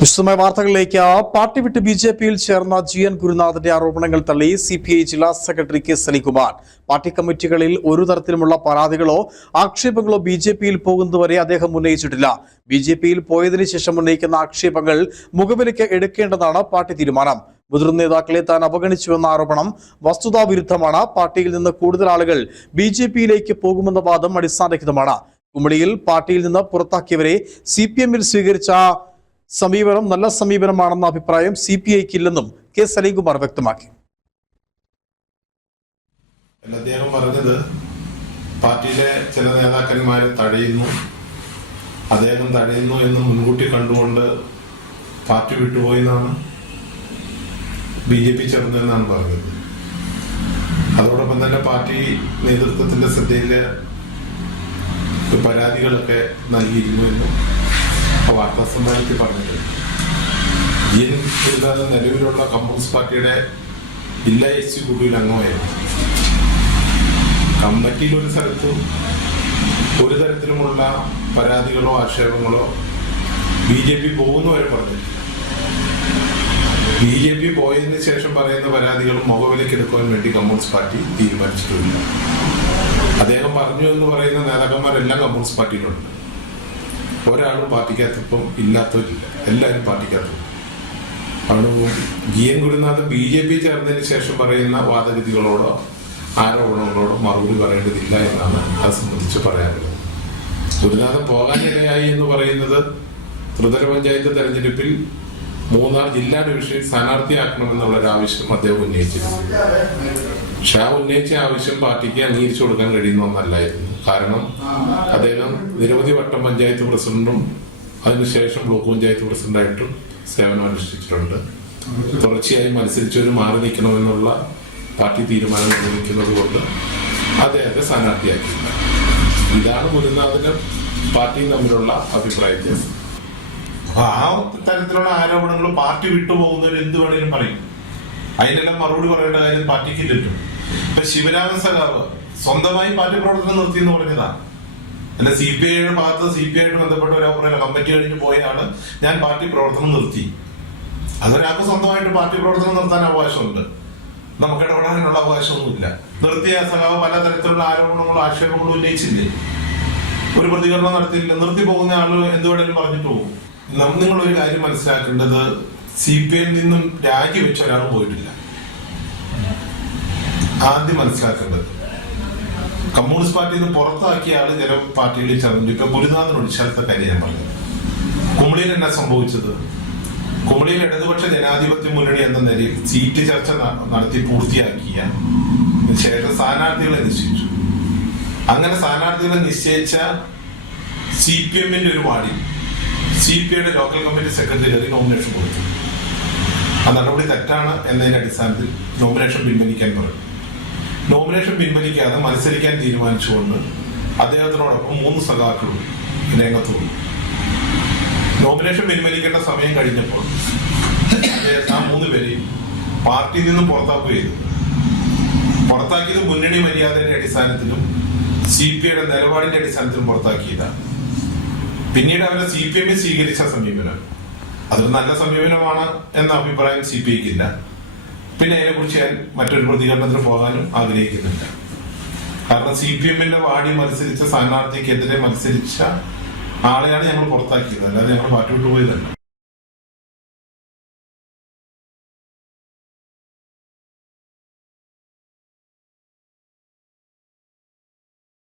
വിശദമായ വാർത്തകളിലേക്ക്. പാർട്ടി വിട്ട് ബി.ജെ.പിയിൽ ചേർന്ന GN ഗുരുനാഥന്റെ ആരോപണങ്ങൾ തള്ളി CPI ജില്ലാ സെക്രട്ടറി കെ സലികുമാർ. പാർട്ടി കമ്മിറ്റികളിൽ ഒരു തരത്തിലുമുള്ള പരാതികളോ ആക്ഷേപങ്ങളോ ബി.ജെ.പിയിൽ പോകുന്നതുവരെ അദ്ദേഹം ഉന്നയിച്ചിട്ടില്ല. ബി.ജെ.പിയിൽ പോയതിനു ശേഷം ഉന്നയിക്കുന്ന ആക്ഷേപങ്ങൾ മുഖവിലേക്ക് എടുക്കേണ്ടതാണ് പാർട്ടി തീരുമാനം. മുതിർന്ന നേതാക്കളെ താൻ അവഗണിച്ചുവെന്ന ആരോപണം വസ്തുതാവിരുദ്ധമാണ്. പാർട്ടിയിൽ നിന്ന് കൂടുതൽ ആളുകൾ ബി.ജെ.പിയിലേക്ക് പോകുമെന്ന വാദം അടിസ്ഥാനരഹിതമാണ്. കുമളിയിൽ പാർട്ടിയിൽ നിന്ന് പുറത്താക്കിയവരെ CPM-ൽ സ്വീകരിച്ച സമീപനം നല്ല സമീപനമാണെന്ന അഭിപ്രായം CPI-ക്ക് ഇല്ലെന്നും കെ സലികുമാർ വ്യക്തമാക്കി. അദ്ദേഹം പറഞ്ഞത് പാർട്ടിയിലെ ചില നേതാക്കന്മാരെ തടയുന്നു, അദ്ദേഹം തടയുന്നു എന്ന് മുൻകൂട്ടി കണ്ടുകൊണ്ട് പാർട്ടി വിട്ടുപോയി എന്നാണ് BJP ചേർന്നതെന്നാണ് പറഞ്ഞത്. അതോടൊപ്പം തന്നെ പാർട്ടി നേതൃത്വത്തിന്റെ ശ്രദ്ധയില് പരാതികളൊക്കെ നൽകിയിരുന്നു എന്നും വാർത്താ സമ്മേളനത്തിൽ പറഞ്ഞിട്ടുണ്ട്. GN ഗുരുനാഥൻ നിലവിലുള്ള കമ്മ്യൂണിസ്റ്റ് പാർട്ടിയുടെ ജില്ലാ എക്സിക്യൂട്ടീവിൽ അംഗമായിരുന്നു. കമ്മിറ്റിയിൽ ഒരു സ്ഥലത്തും ഒരു തരത്തിലുമുള്ള പരാതികളോ ആക്ഷേപങ്ങളോ BJP പോകുന്നവരെ പറഞ്ഞിട്ടില്ല. BJP പോയതിനു ശേഷം പറയുന്ന പരാതികളും മുഖവിലക്കെടുക്കാൻ വേണ്ടി കമ്മ്യൂണിസ്റ്റ് പാർട്ടി തീരുമാനിച്ചിട്ടില്ല. അദ്ദേഹം പറഞ്ഞു എന്ന് പറയുന്ന നേതാക്കന്മാരെല്ലാം കമ്മ്യൂണിസ്റ്റ് പാർട്ടിയിലുണ്ട്. ഒരാളും പാർട്ടിക്കകത്തിപ്പം ഇല്ലാത്തവരില്ല, എല്ലാവരും പാർട്ടിക്കകത്തും. അതുകൊണ്ട് GN ഗുരുനാഥൻ BJP ചേർന്നതിന് ശേഷം പറയുന്ന വാദഗതികളോടോ ആരോപണങ്ങളോടോ മറുപടി പറയേണ്ടതില്ല എന്നാണ് അത് സംബന്ധിച്ച് പറയാനുള്ളത്. ഗുരുനാഥൻ പോകാനിടയായി എന്ന് പറയുന്നത് ത്രിതല പഞ്ചായത്ത് തെരഞ്ഞെടുപ്പിൽ മൂന്നാർ ജില്ലാ ഡിവിഷനിൽ സ്ഥാനാർത്ഥിയാക്കണമെന്നുള്ള ഒരു ആവശ്യം അദ്ദേഹം ഉന്നയിച്ചിരുന്നു. പക്ഷെ ആ ഉന്നയിച്ച ആവശ്യം പാർട്ടിക്ക് അംഗീകരിച്ചു കൊടുക്കാൻ കഴിയുന്ന ഒന്നല്ലായിരുന്നു. കാരണം അദ്ദേഹം നിരവധി വട്ടം പഞ്ചായത്ത് പ്രസിഡന്റും അതിനുശേഷം ബ്ലോക്ക് പഞ്ചായത്ത് പ്രസിഡന്റായിട്ടും സേവനം അനുഷ്ഠിച്ചിട്ടുണ്ട്. തുടർച്ചയായി മത്സരിച്ചവർ മാറി നിൽക്കണമെന്നുള്ള പാർട്ടി തീരുമാനം നിർവഹിക്കുന്നത് കൊണ്ട് അദ്ദേഹത്തെ സ്ഥാനാർത്ഥിയാക്കിയില്ല. ഇതാണ് ഗുരുനാഥനും പാർട്ടിയും തമ്മിലുള്ള അഭിപ്രായ വ്യത്യാസം. അപ്പൊ ആ തരത്തിലുള്ള ആരോപണങ്ങൾ പാർട്ടി വിട്ടുപോകുന്നവർ എന്ത് വേണേലും പറയും. അതിനെല്ലാം മറുപടി പറയേണ്ട കാര്യം പാർട്ടിക്ക് ഇല്ലല്ലോ. ഇപ്പൊ ശിവരാമൻ സഖാവ് സ്വന്തമായി പാർട്ടി പ്രവർത്തനം നിർത്തി എന്ന് പറഞ്ഞതാണ്. അല്ല, CPI-യുടെ ഭാഗത്ത് CPI-യായിട്ട് ബന്ധപ്പെട്ട ഒരു കമ്മിറ്റി കഴിഞ്ഞ് പോയാണ് ഞാൻ പാർട്ടി പ്രവർത്തനം നിർത്തി. അതൊരാൾക്ക് സ്വന്തമായിട്ട് പാർട്ടി പ്രവർത്തനം നിർത്താൻ അവകാശമുണ്ട്, നമുക്ക് ഇടപെടാനുള്ള അവകാശമൊന്നുമില്ല. നിർത്തിയ സഖാവ് പലതരത്തിലുള്ള ആരോപണങ്ങളും ആക്ഷേപങ്ങളും ഉന്നയിച്ചില്ലേ, ഒരു പ്രതികരണം നടത്തിയില്ല. നിർത്തി പോകുന്ന ആള് എന്തുവേണേലും പറഞ്ഞിട്ട് പോകും. നിങ്ങളൊരു കാര്യം മനസ്സിലാക്കേണ്ടത്, CPI-യിൽ നിന്നും രാജിവെച്ച ഒരാൾ പോയിട്ടില്ല. ആദ്യം മനസ്സിലാക്കേണ്ടത്, കമ്മ്യൂണിസ്റ്റ് പാർട്ടിയിൽ നിന്ന് പുറത്താക്കിയ ആള് ചില പാർട്ടികളിൽ ചേർന്നു. ഇപ്പൊ ഗുരുനാഥനോട് ഇശാലത്തെ കാര്യം ഞാൻ പറഞ്ഞത്. കുമളിയിൽ എന്നാ സംഭവിച്ചത്? കുമളിയിൽ ഇടതുപക്ഷ ജനാധിപത്യ മുന്നണി എന്ന നിലയിൽ സീറ്റ് ചർച്ച നടത്തി പൂർത്തിയാക്കിയ ശേഷം സ്ഥാനാർത്ഥികളെ നിശ്ചയിച്ചു. അങ്ങനെ സ്ഥാനാർത്ഥികളെ നിശ്ചയിച്ച CPM-ന്റെ ഒരു വാർഡിൽ CPI-യുടെ ലോക്കൽ കമ്മിറ്റി സെക്രട്ടറി നോമിനേഷൻ കൊടുത്തു. ആ നടപടി തെറ്റാണ് എന്നതിന്റെ അടിസ്ഥാനത്തിൽ നോമിനേഷൻ പിൻവലിക്കാൻ പറഞ്ഞു. നോമിനേഷൻ പിൻവലിക്കാതെ മത്സരിക്കാൻ തീരുമാനിച്ചുകൊണ്ട് അദ്ദേഹത്തിനോടൊപ്പം 3 സഖാക്കളും രംഗത്ത് വന്നു. നോമിനേഷൻ പിൻവലിക്കേണ്ട സമയം കഴിഞ്ഞപ്പോൾ ആ 3 പേരെയും പാർട്ടിയിൽ നിന്നും പുറത്താക്കുകയും പുറത്താക്കിയത് മുന്നണി മര്യാദയുടെ അടിസ്ഥാനത്തിലും CPI-യുടെ നിലപാടിന്റെ അടിസ്ഥാനത്തിലും പുറത്താക്കിയതാണ്. പിന്നീട് അവരെ CPM സ്വീകരിച്ച സമീപനം അതൊരു നല്ല സമീപനമാണ് എന്ന അഭിപ്രായം CPI-ക്കില്ല. പിന്നെ അതിനെക്കുറിച്ച് ഞാൻ മറ്റൊരു പ്രതികരണത്തിന് പോകാനും ആഗ്രഹിക്കുന്നില്ല. കാരണം CPM-ന്റെ വാർഡിൽ മത്സരിച്ച സ്ഥാനാർത്ഥിക്കെതിരെ മത്സരിച്ച ആളെയാണ് ഞങ്ങൾ പുറത്താക്കിയത്, അല്ലാതെ ഞങ്ങൾ പാർട്ടി വിട്ടുപോയതല്ല.